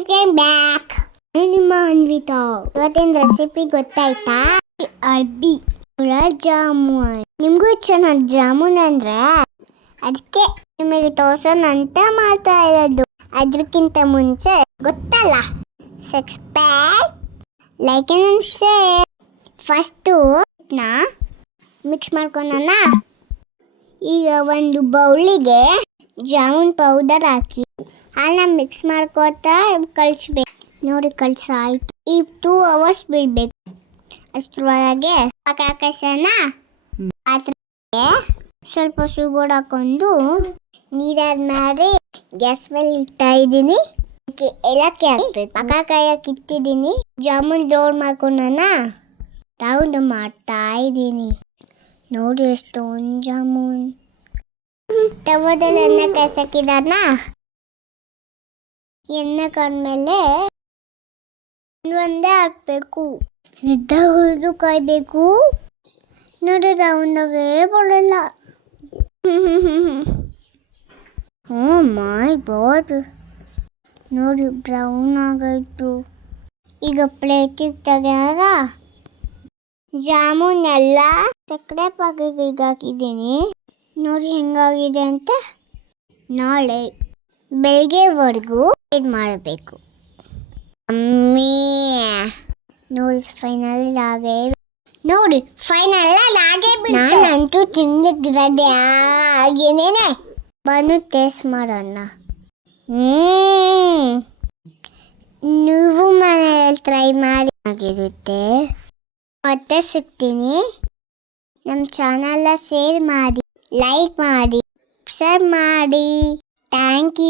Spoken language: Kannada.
Please get back. ನಿಮ್ಮ ಅನ್ವಿತಾ, ಇವತ್ತಿನ ರೆಸಿಪಿ ಗೊತ್ತಾಯ್ತಾ? ಅರ್ಬಿ ಗುಲಾಬ್ ಜಾಮೂನ್. ನಿಮ್ಗೂ ಚೆನ್ನಾಗಿ ಜಾಮೂನ್ ಅಂದ್ರೆ ಅದಕ್ಕೆ ನಿಮಗೆ ತೋರ್ಸೋಣ ಅಂತ ಮಾಡ್ತಾ ಇರೋದು. ಅದಕ್ಕಿಂತ ಮುಂಚೆ ಗೊತ್ತಲ್ಲ, subscribe, like and share. First mix ಮಾಡ್ಕೊಳ್ಳೋಣ. ಈಗ ಒಂದು ಬೌಲಿಗೆ ಜಾಮೂನ್ ಪೌಡರ್ ಹಾಕಿ ಹಾಲನ್ನ ಮಿಕ್ಸ್ ಮಾಡ್ಕೋತಾ ಕಲಿಸ್ಬೇಕು. ನೋಡಿ ಕಲಿಸಾಯ್ತು. ಈ 2 hours ಬಿಡ್ಬೇಕು. ಅಷ್ಟರೊಳಗೆ ಆಕಾಶನ ಪಾತ್ರೆಗೆ ಸ್ವಲ್ಪ ಶುಗರ್ ಹಾಕೊಂಡು ನೀರಾದ ಮೇಲೆ ಗ್ಯಾಸ್ ಮೇಲೆ ಇಡ್ತಾ ಇದ್ದೀನಿ. ಏಲಕ್ಕಿ ಹಾಕ್ಬೇಕು. ಪಕಾಕಾಯಕ್ಕೆ ಇಟ್ಟಿದ್ದೀನಿ. ಜಾಮೂನ್ ಲೋಡ್ ಮಾಡ್ಕೊಂಡನ ರೌಂಡ್ ಮಾಡ್ತಾ ಇದ್ದೀನಿ. ನೋಡಿ ಎಷ್ಟೊಂದು ಜಾಮೂನ್. ತವದಲ್ಲಿ ಎಣ್ಣೆ ಕಾಯ್ಸಕ್ಕಿದಾನ. ಎಣ್ಣೆ ಕಾದ್ಮೇಲೆ ಒಂದೇ ಹಾಕ್ಬೇಕು. ಹುರಿದು ಕಾಯ್ಬೇಕು. ನೋಡಿ ರೌಂಡಾಗೆ ಬರಲ್ಲ. ಓ ಮೈ ಗಾಡ್, ನೋಡಿ ಬ್ರೌನ್ ಆಗಾಯ್ತು. ಈಗ ಪ್ಲೇಟಿಗೆ ತೆಗೆಯೋಣ. ಜಾಮೂನ್ ಎಲ್ಲ ಸಕ್ಕರೆ ಪಾಕಿಗೆ ಹಾಕಿದ್ದೀನಿ. ನೋಡಿ ಹೆಂಗಾಗಿದೆ ಅಂತ. ನಾಳೆ ಬೆಳಗ್ಗೆವರೆಗೂ ಇದು ಮಾಡಬೇಕು. ನೋಡಿ ಫೈನಲ್ ಆಗೇ ನಾನಂತೂ ತಿನ್ಲಿಕ್ಕೆ ರೆಡಿ ಆಗೇನೇನೆ. ಬಂದು ಟೇಸ್ಟ್ ಮಾಡೋಣ. ನೀವು ಮನೆಯಲ್ಲಿ ಟ್ರೈ ಮಾಡಿ ಆಗಿರುತ್ತೆ. ಮತ್ತೆ ಸಿಗ್ತೀನಿ. ನಮ್ಮ ಚಾನಲ್ನ ಶೇರ್ ಮಾಡಿ, ಲೈಕ್ ಮಾಡಿ, ಸಬ್ಸ್ಕ್ರೈಬ್ ಮಾಡಿ. Thank you.